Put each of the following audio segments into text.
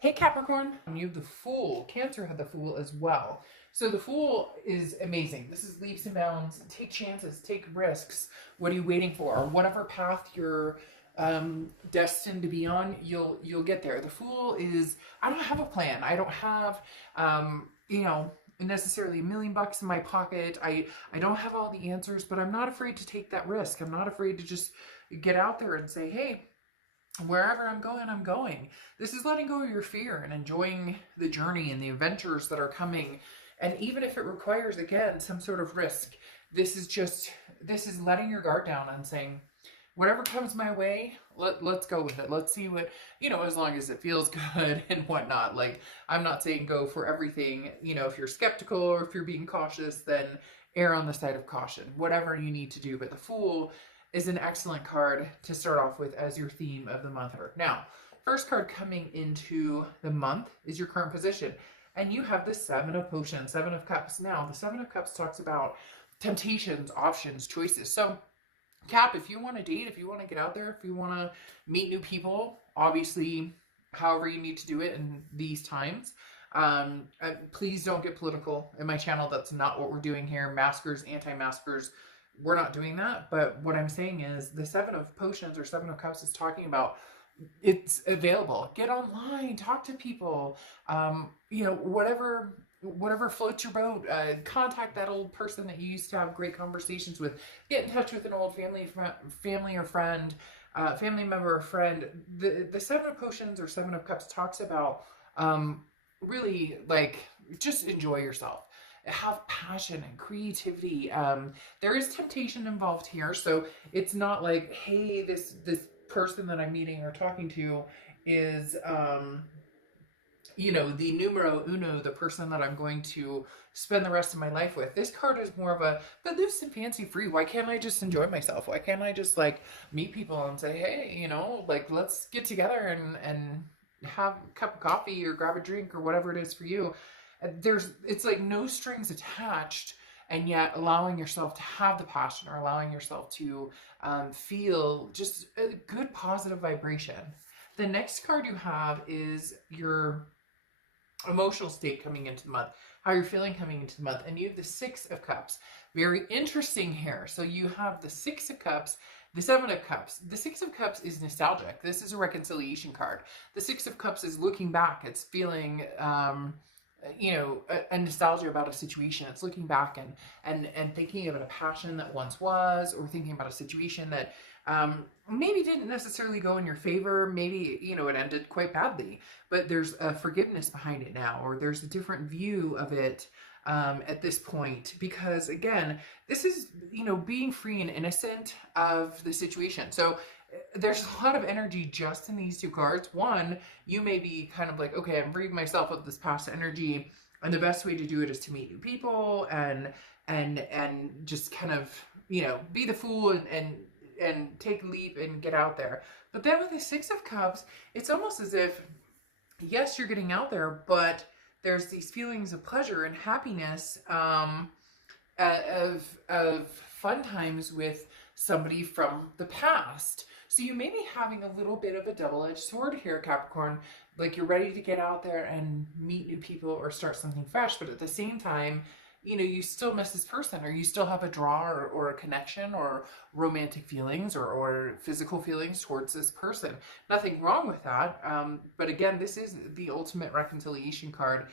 Hey Capricorn, you have the Fool. Cancer had the Fool as well. So the Fool is amazing. This is leaps and bounds. Take chances, take risks. What are you waiting for? Whatever path you're destined to be on, you'll get there. The Fool is, I don't have a plan. I don't have necessarily $1,000,000 in my pocket. I don't have all the answers, but I'm not afraid to take that risk. I'm not afraid to just get out there and say, hey, wherever I'm going, I'm going. This is letting go of your fear and enjoying the journey and the adventures that are coming. And even if it requires, again, some sort of risk, this is letting your guard down and saying, whatever comes my way, let's go with it. Let's see what, as long as it feels good and whatnot. Like, I'm not saying go for everything. If you're skeptical or if you're being cautious, then err on the side of caution. Whatever you need to do. But the Fool is an excellent card to start off with as your theme of the month. Now, first card coming into the month is your current position. And you have the Seven of Potions, Seven of Cups. Now, the Seven of Cups talks about temptations, options, choices. So, Cap, if you want to date, if you want to get out there, if you want to meet new people, obviously, however you need to do it in these times, please don't get political in my channel. That's not what we're doing here. Maskers, anti-maskers, we're not doing that. But what I'm saying is the Seven of Potions or Seven of Cups is talking about it's available. Get online, talk to people, whatever floats your boat. Contact that old person that you used to have great conversations with. Get in touch with an old family or friend, family member or friend. The Seven of Potions or Seven of Cups talks about really like just enjoy yourself. Have passion and creativity. There is temptation involved here, so it's not like, hey, this person that I'm meeting or talking to is the numero uno, the person that I'm going to spend the rest of my life with. This card is more of a, but loose and fancy free. Why can't I just enjoy myself? Why can't I just like meet people and say, hey, like let's get together and have a cup of coffee or grab a drink or whatever it is for you. It's like no strings attached, and yet allowing yourself to have the passion or allowing yourself to feel just a good positive vibration. The next card you have is your emotional state coming into the month, how you're feeling coming into the month, and you have the Six of Cups. Very interesting here. So you have the Six of Cups, the Seven of Cups. The Six of Cups is nostalgic. This is a reconciliation card. The Six of Cups is looking back. It's feeling a nostalgia about a situation. It's looking back and thinking about a passion that once was, or thinking about a situation that maybe didn't necessarily go in your favor. Maybe, it ended quite badly, but there's a forgiveness behind it now, or there's a different view of it at this point, because again, this is, being free and innocent of the situation. So there's a lot of energy just in these two cards. One, you may be kind of like, okay, I'm freeing myself of this past energy, and the best way to do it is to meet new people and just kind of, be the fool and take a leap and get out there. But then with the Six of Cups, it's almost as if, yes, you're getting out there, but there's these feelings of pleasure and happiness, of fun times with somebody from the past. So you may be having a little bit of a double-edged sword here, Capricorn. Like you're ready to get out there and meet new people or start something fresh, but at the same time, you still miss this person, or you still have a draw or a connection or romantic feelings or physical feelings towards this person. Nothing wrong with that. But again, this is the ultimate reconciliation card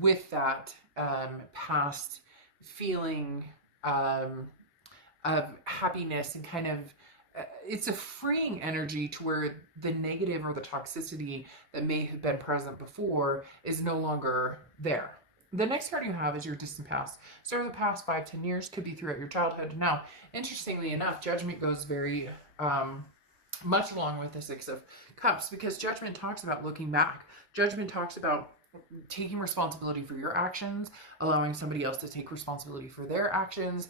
with that past feeling of happiness, and kind of it's a freeing energy to where the negative or the toxicity that may have been present before is no longer there. The next card you have is your distant past. So the past 5-10 years, could be throughout your childhood. Now, interestingly enough, Judgment goes very much along with the Six of Cups, because Judgment talks about looking back. Judgment talks about taking responsibility for your actions, allowing somebody else to take responsibility for their actions,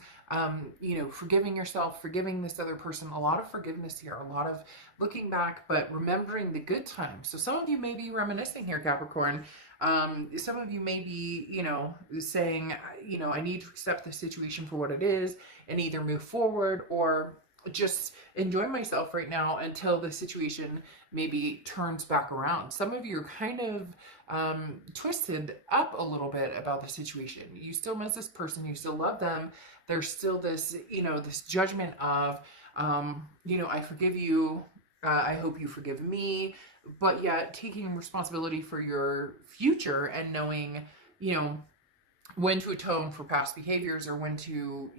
forgiving yourself, forgiving this other person. A lot of forgiveness here, a lot of looking back, but remembering the good times. So some of you may be reminiscing here, Capricorn. Some of you may be, saying, I need to accept the situation for what it is and either move forward or just enjoying myself right now until the situation maybe turns back around. Some of you are kind of twisted up a little bit about the situation. You still miss this person, you still love them. There's still this, this judgment of, I forgive you. I hope you forgive me. But yet taking responsibility for your future and knowing, you know, when to atone for past behaviors or when to,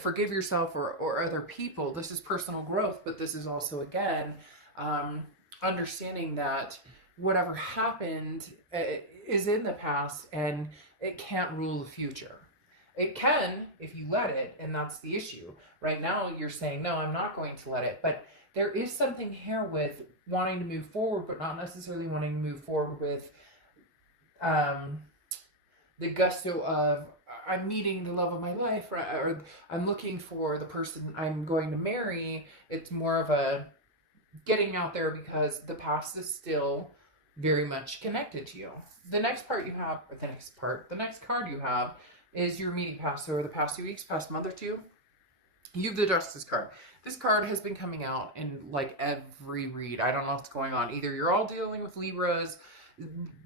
forgive yourself or other people. This is personal growth, but this is also, again, understanding that whatever happened is in the past and it can't rule the future. It can if you let it, and that's the issue. Right now, you're saying, no, I'm not going to let it. But there is something here with wanting to move forward, but not necessarily wanting to move forward with the gusto of, I'm meeting the love of my life, or I'm looking for the person I'm going to marry. It's more of a getting out there because the past is still very much connected to you. The next card you have is your immediate past. So the past 2 weeks, past month or two, you have the Justice card. This card has been coming out in like every read. I don't know what's going on. Either you're all dealing with Libras.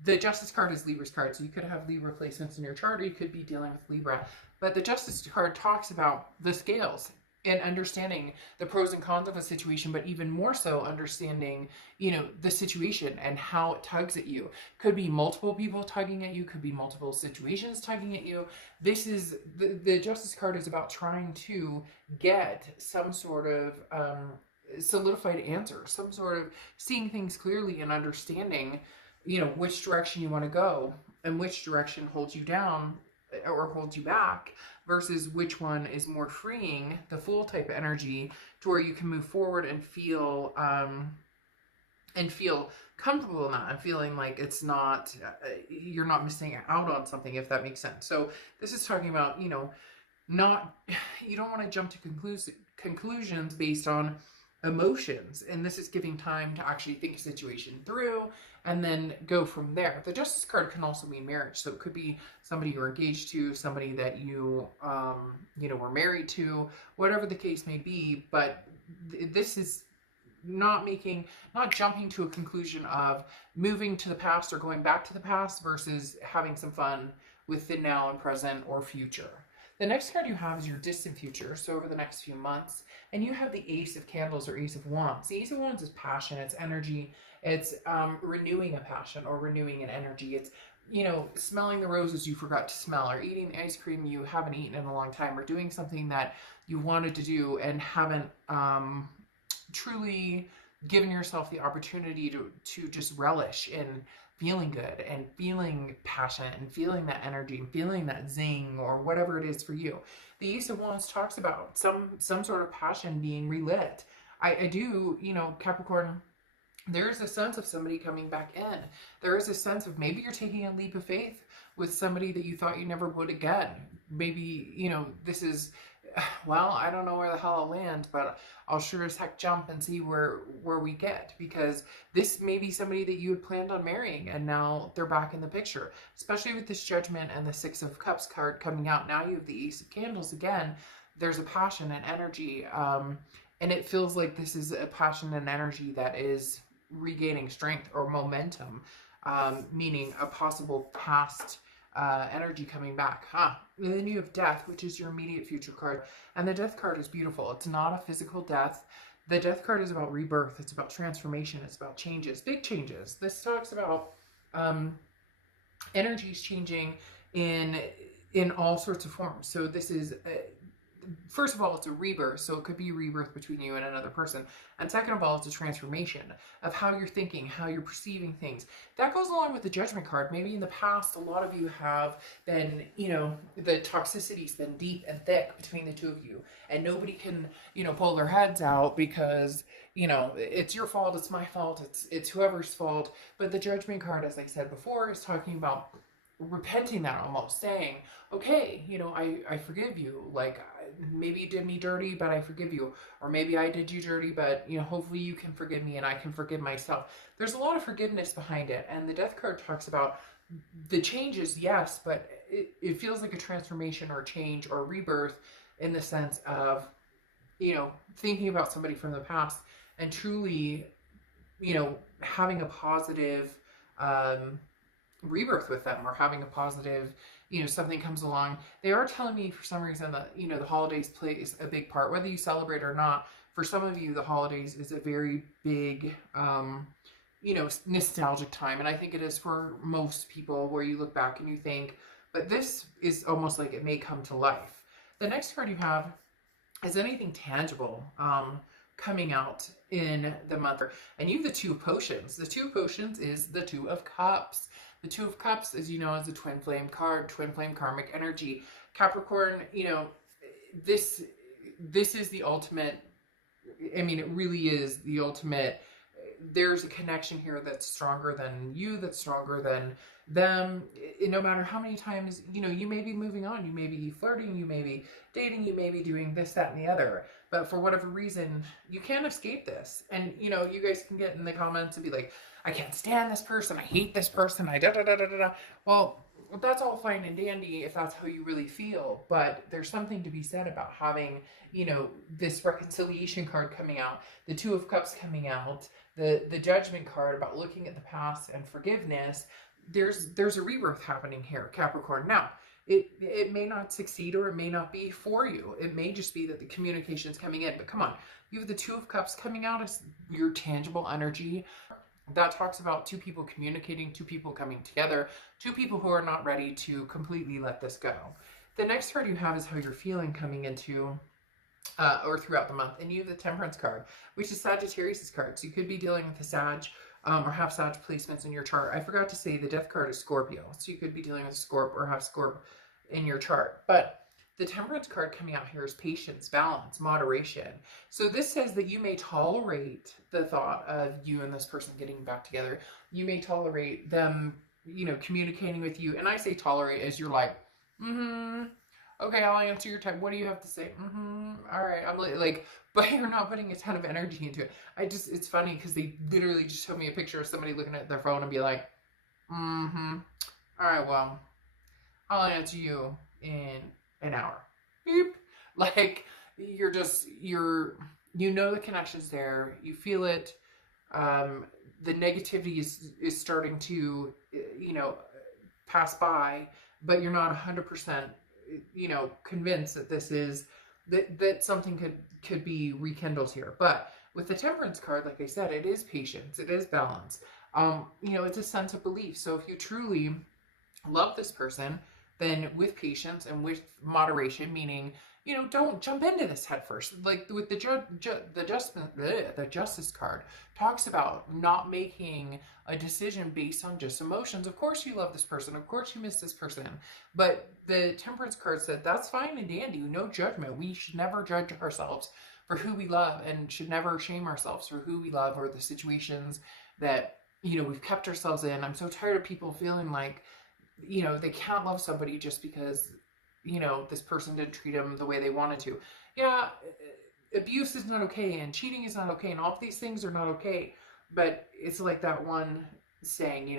The Justice card is Libra's card, so you could have Libra placements in your chart, or you could be dealing with Libra. But the Justice card talks about the scales and understanding the pros and cons of a situation, but even more so understanding, the situation and how it tugs at you. Could be multiple people tugging at you, could be multiple situations tugging at you. This is, the Justice card is about trying to get some sort of solidified answer, some sort of seeing things clearly and understanding, which direction you want to go and which direction holds you down or holds you back versus which one is more freeing, the Fool type energy, to where you can move forward and feel comfortable in that and feeling like it's not, you're not missing out on something, if that makes sense. So this is talking about, you don't want to jump to conclusions based on emotions, and this is giving time to actually think a situation through and then go from there. The Justice card can also mean marriage, so it could be somebody you're engaged to, somebody that you were married to, whatever the case may be. But this is not jumping to a conclusion of moving to the past or going back to the past versus having some fun with the now and present or future. The next card you have is your distant future, so over the next few months, and you have the Ace of Candles or Ace of Wands. The Ace of Wands is passion, it's energy, it's renewing a passion or renewing an energy. It's, smelling the roses you forgot to smell, or eating the ice cream you haven't eaten in a long time, or doing something that you wanted to do and haven't truly given yourself the opportunity to just relish in feeling good and feeling passionate and feeling that energy and feeling that zing or whatever it is for you. The Ace of Wands talks about some sort of passion being relit. I do, Capricorn, there is a sense of somebody coming back in. There is a sense of maybe you're taking a leap of faith with somebody that you thought you never would again. Maybe, this is, well, I don't know where the hell I'll land, but I'll sure as heck jump and see where we get, because this may be somebody that you had planned on marrying and now they're back in the picture, especially with this Judgment and the Six of Cups card coming out. Now you have the Ace of Candles again. There's a passion and energy, and it feels like this is a passion and energy that is regaining strength or momentum, meaning a possible past energy coming back. And then you have Death, which is your immediate future card. And the Death card is beautiful. It's not a physical death. The Death card is about rebirth. It's about transformation. It's about changes, big changes. This talks about energies changing in all sorts of forms. So this is first of all, it's a rebirth, so it could be a rebirth between you and another person. And second of all, it's a transformation of how you're thinking, how you're perceiving things. That goes along with the Judgment card. Maybe in the past, a lot of you have been, the toxicity's been deep and thick between the two of you. And nobody can, pull their heads out because, it's your fault, it's my fault, it's whoever's fault. But the Judgment card, as I said before, is talking about repenting that, almost saying, okay, I forgive you. Like, maybe you did me dirty, but I forgive you. Or maybe I did you dirty, but hopefully you can forgive me and I can forgive myself. There's a lot of forgiveness behind it. And the Death card talks about the changes, yes, but it feels like a transformation or change or rebirth in the sense of thinking about somebody from the past and truly, having a positive um, rebirth with them, or having a positive, something comes along. They are telling me for some reason that, the holidays plays a big part, whether you celebrate or not. For some of you, the holidays is a very big, nostalgic time. And I think it is for most people, where you look back and you think, but this is almost like it may come to life. The next card you have is anything tangible coming out in the month. And you have the Two of Potions. The Two of Potions is the Two of Cups. The Two of Cups, as you know, is a twin flame card, twin flame karmic energy. Capricorn, this is the ultimate. I mean, it really is the ultimate. There's a connection here that's stronger than you, that's stronger than them. No matter how many times, you may be moving on, you may be flirting, you may be dating, you may be doing this, that, and the other. But for whatever reason, you can't escape this. And, you guys can get in the comments and be like, I can't stand this person, I hate this person, I da da da da da. Well, that's all fine and dandy if that's how you really feel, but there's something to be said about having, this reconciliation card coming out, the Two of Cups coming out, the Judgment card about looking at the past and forgiveness. There's a rebirth happening here, Capricorn. Now, it may not succeed, or it may not be for you. It may just be that the communication is coming in. But come on, you have the Two of Cups coming out as your tangible energy. That talks about two people communicating, two people coming together, two people who are not ready to completely let this go. The next card you have is how you're feeling coming into or throughout the month. And you have the Temperance card, which is Sagittarius' card. So you could be dealing with a Sag or have Sag placements in your chart. I forgot to say the Death card is Scorpio. So you could be dealing with Scorp or have Scorp in your chart. But the Temperance card coming out here is patience, balance, moderation. So this says that you may tolerate the thought of you and this person getting back together. You may tolerate them, communicating with you. And I say tolerate as you're like, okay, I'll answer your type. What do you have to say? All right. I'm like, but you're not putting a ton of energy into it. It's funny because they literally just showed me a picture of somebody looking at their phone and be like, all right, well, I'll answer you in an hour. Beep. Like, the connection's there. You feel it. The negativity is starting to, pass by, but you're not 100%, convinced that this is, that something could be rekindled here. But with the Temperance card, like I said, it is patience. It is balance. It's a sense of belief. So if you truly love this person, then with patience and with moderation, meaning, don't jump into this head first. Like with the Justice card talks about not making a decision based on just emotions. Of course you love this person. Of course you miss this person. But the Temperance card said that's fine and dandy. No judgment. We should never judge ourselves for who we love, and should never shame ourselves for who we love or the situations that, we've kept ourselves in. I'm so tired of people feeling like, they can't love somebody just because, this person didn't treat them the way they wanted to. Yeah, abuse is not okay, and cheating is not okay, and all of these things are not okay. But it's like that one saying,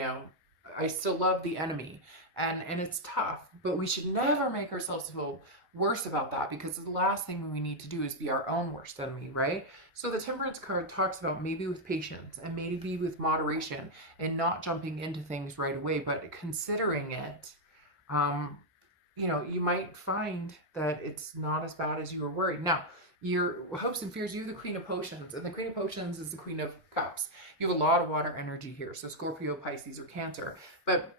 I still love the enemy. And it's tough, but we should never make ourselves feel worse about that, because the last thing we need to do is be our own worst enemy, right? So the Temperance card talks about maybe with patience and maybe with moderation and not jumping into things right away, but considering it. You might find that it's not as bad as you were worried. Now, your hopes and fears, you have the Queen of Potions, and the Queen of Potions is the Queen of Cups. You have a lot of water energy here, so Scorpio, Pisces, or Cancer. But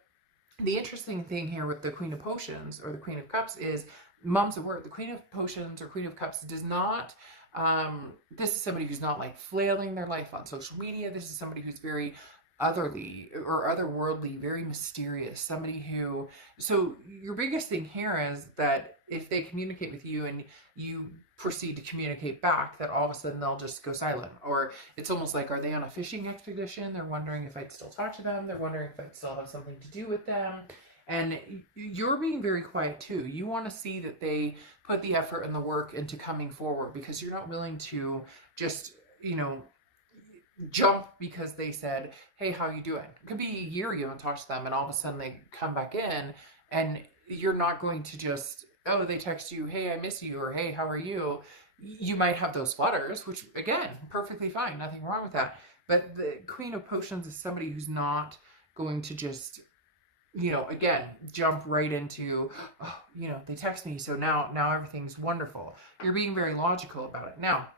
the interesting thing here with the Queen of Potions or the Queen of Cups is mom's a word. The Queen of Potions or Queen of Cups does not, this is somebody who's not like flailing their life on social media. This is somebody who's very otherly or otherworldly, very mysterious, somebody who, so your biggest thing here is that if they communicate with you and you proceed to communicate back, that all of a sudden they'll just go silent. Or it's almost like, are they on a fishing expedition? They're wondering if I'd still talk to them. They're wondering if I'd still have something to do with them. And you're being very quiet too. You want to see that they put the effort and the work into coming forward, because you're not willing to just, jump because they said, hey, how you doing? It could be a year you haven't talked to them, and all of a sudden they come back in, and you're not going to just, oh, they text you, hey, I miss you, or hey, how are you? You might have those flutters, which again, perfectly fine, nothing wrong with that. But the Queen of Potions is somebody who's not going to just, you know, again, jump right into, oh, you know, they text me, so now everything's wonderful. You're being very logical about it. Now,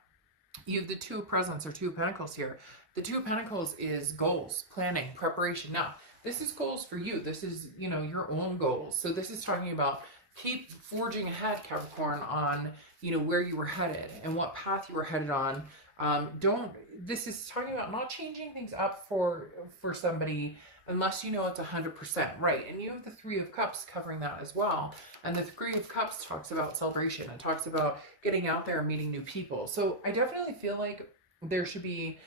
you have the Two of Presents or Two of Pentacles here. The Two of Pentacles is goals, planning, preparation. Now, this is goals for you. This is, you know, your own goals. So this is talking about keep forging ahead, Capricorn, on, you know, where you were headed and what path you were headed on. This is talking about not changing things up for somebody unless you know it's 100% right. And you have the Three of Cups covering that as well. And the Three of Cups talks about celebration. It talks about getting out there and meeting new people. So I definitely feel like there should be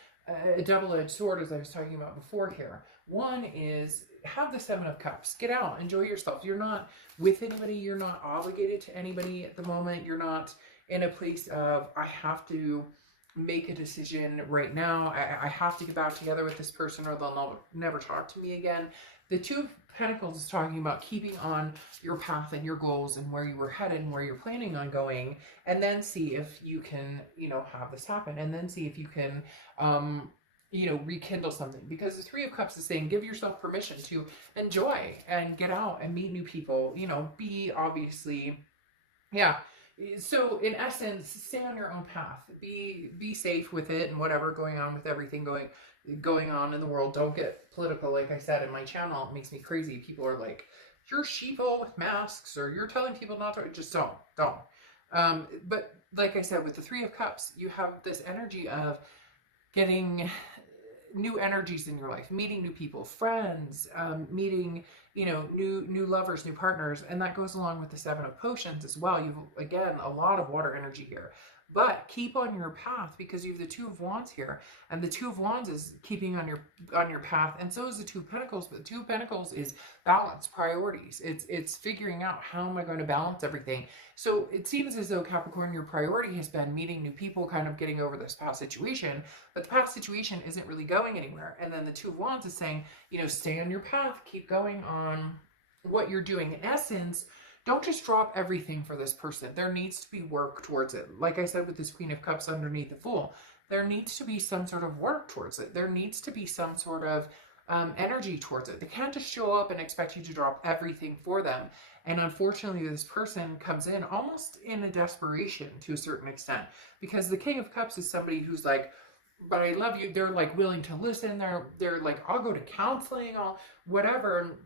a double-edged sword, as I was talking about before here. One is have the Seven of Cups. Get out, enjoy yourself. You're not with anybody. You're not obligated to anybody at the moment. You're not in a place of, I have to make a decision right now. I have to get back together with this person or they'll never talk to me again. The Two of Pentacles is talking about keeping on your path and your goals and where you were headed and where you're planning on going, and then see if you can, you know, have this happen, and then see if you can, you know, rekindle something. Because the Three of Cups is saying give yourself permission to enjoy and get out and meet new people, you know, be obviously, yeah. So in essence, stay on your own path. Be safe with it and whatever going on with everything going on in the world. Don't get political. Like I said in my channel, it makes me crazy. People are like, you're sheeple with masks, or you're telling people not to. Just don't. But like I said, with the Three of Cups, you have this energy of getting new energies in your life, meeting new people, friends, meeting, you know, new lovers, new partners, and that goes along with the Seven of Potions as well. You've, again, a lot of water energy here. But keep on your path, because you have the Two of Wands here, and the Two of Wands is keeping on your path, and so is the Two of Pentacles. But the Two of Pentacles is balance, priorities. It's figuring out, how am I going to balance everything? So it seems as though, Capricorn, your priority has been meeting new people, kind of getting over this past situation, but the past situation isn't really going anywhere. And then the Two of Wands is saying, you know, stay on your path, keep going on what you're doing. In essence, don't just drop everything for this person. There needs to be work towards it. Like I said with this Queen of Cups underneath the Fool, there needs to be some sort of work towards it. There needs to be some sort of energy towards it. They can't just show up and expect you to drop everything for them. And unfortunately, this person comes in almost in a desperation to a certain extent, because the King of Cups is somebody who's like, but I love you. They're like willing to listen. They're like, I'll go to counseling, I'll whatever.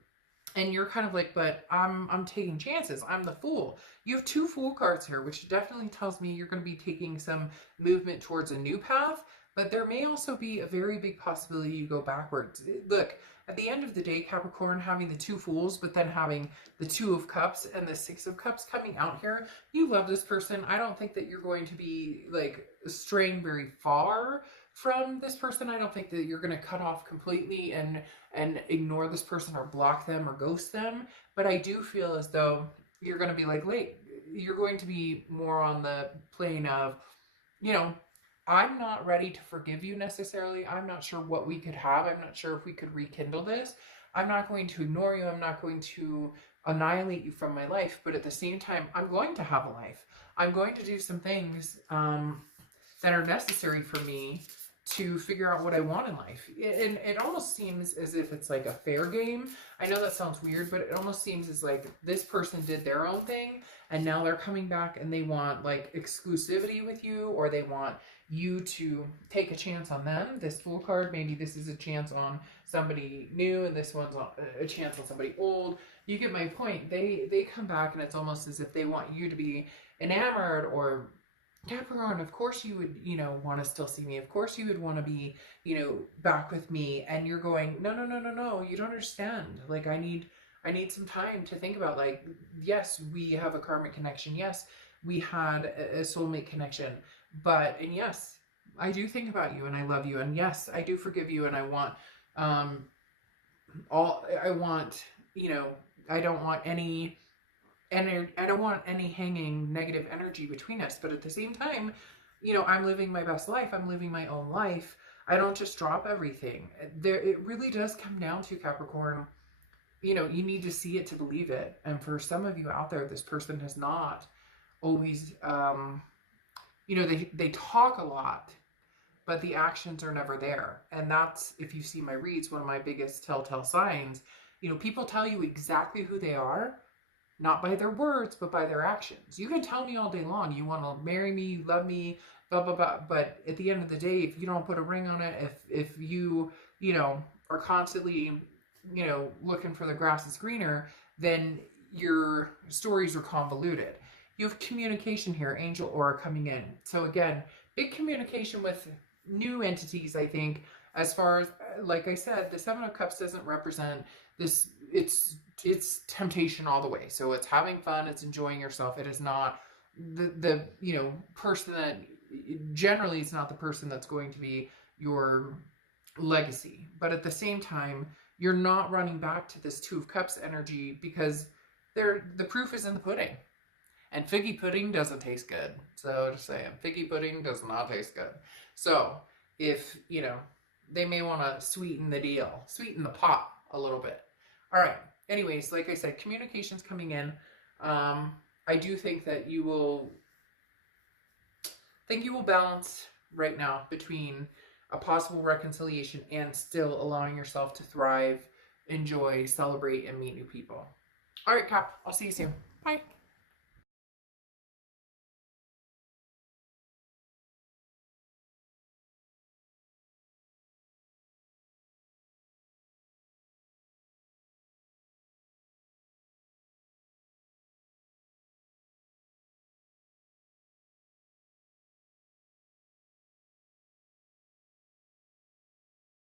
And you're kind of like, but I'm taking chances. I'm the Fool. You have two Fool cards here, which definitely tells me you're going to be taking some movement towards a new path, but there may also be a very big possibility you go backwards. Look, at the end of the day, Capricorn, having the two Fools, but then having the Two of Cups and the Six of Cups coming out here, you love this person. I don't think that you're going to be like straying very far from this person. I don't think that you're going to cut off completely and ignore this person or block them or ghost them. But I do feel as though you're going to be like, wait, you're going to be more on the plane of, you know, I'm not ready to forgive you necessarily. I'm not sure what we could have. I'm not sure if we could rekindle this. I'm not going to ignore you. I'm not going to annihilate you from my life. But at the same time, I'm going to have a life. I'm going to do some things that are necessary for me to figure out what I want in life. And it almost seems as if it's like a fair game. I know that sounds weird, but it almost seems as like this person did their own thing and now they're coming back and they want like exclusivity with you, or they want you to take a chance on them. This Fool card, maybe this is a chance on somebody new and this one's a chance on somebody old. You get my point. They come back and it's almost as if they want you to be enamored, or Capricorn, of course you would, you know, want to still see me. Of course you would want to be, you know, back with me. And you're going, no, you don't understand. Like, I need some time to think about, like, yes, we have a karmic connection. Yes, we had a soulmate connection. But, and yes, I do think about you and I love you. And yes, I do forgive you. And I want, you know, I don't want any hanging negative energy between us. But at the same time, you know, I'm living my best life. I'm living my own life. I don't just drop everything. It really does come down to, Capricorn, you know, you need to see it to believe it. And for some of you out there, this person has not always you know, they talk a lot, but the actions are never there. And that's, if you see my reads, one of my biggest telltale signs. You know, people tell you exactly who they are, not by their words, but by their actions. You can tell me all day long, you want to marry me, you love me, blah, blah, blah. But at the end of the day, if you don't put a ring on it, if you, you know, are constantly, you know, looking for the grass is greener, then your stories are convoluted. You have communication here, angel aura coming in. So again, big communication with new entities, I think, as far as, like I said, the Seven of Cups doesn't represent this, it's temptation all the way. So it's having fun, it's enjoying yourself. It is not the you know, person that, generally it's not the person that's going to be your legacy. But at the same time, you're not running back to this Two of Cups energy, because the proof is in the pudding. And figgy pudding doesn't taste good. So just saying, figgy pudding does not taste good. So if, you know, they may want to sweeten the deal, sweeten the pot a little bit. All right. Anyways, like I said, communication's coming in. I do think that you will balance right now between a possible reconciliation and still allowing yourself to thrive, enjoy, celebrate, and meet new people. All right, Cap. I'll see you soon. Bye.